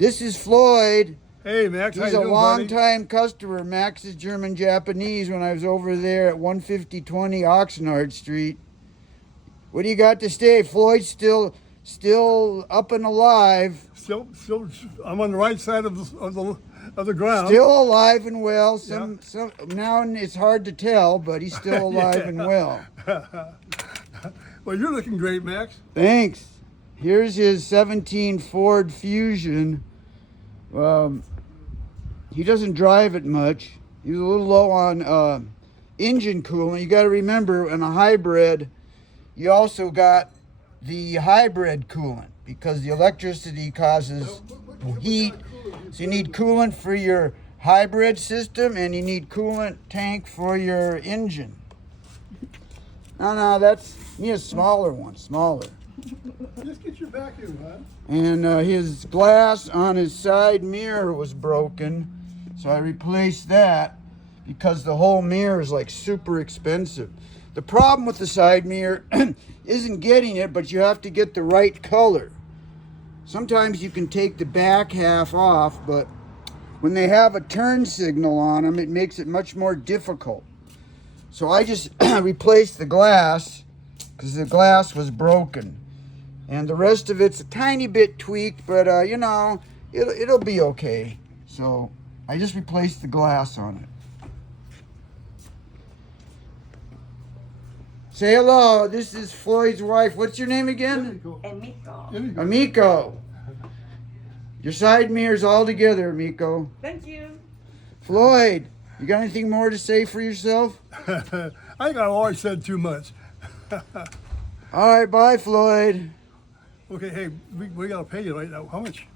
This is Floyd. Hey, Max, how He's you a doing, buddy? long-time customer. Max is German-Japanese when I was over there at 15020 Oxnard Street. What do you got to say? Floyd's still up and alive. Still, I'm on the right side of the ground. Still alive and well. Yeah. Some now it's hard to tell, but he's still alive and well. Well, you're looking great, Max. Thanks. Here's his 17 Ford Fusion. He doesn't drive it much. He's a little low on engine coolant. You got to remember, in a hybrid, you also got the hybrid coolant because the electricity causes heat. So you need coolant for your hybrid system, and you need coolant tank for your engine. No, that's need a smaller one, smaller. Just get your vacuum, man. And his glass on his side mirror was broken, so I replaced that because the whole mirror is like super expensive. The problem with the side mirror isn't getting it, but you have to get the right color. Sometimes you can take the back half off, but when they have a turn signal on them, it makes it much more difficult. So I just replaced the glass because the glass was broken. And the rest of it's a tiny bit tweaked, but you know, it'll be okay. So I just replaced the glass on it. Say hello. This is Floyd's wife. What's your name again? Emiko. Amiko. Your side mirrors all together, Amiko. Thank you. Floyd, you got anything more to say for yourself? I think I've always said too much. All right, bye, Floyd. Okay, hey, we gotta pay you right now. How much?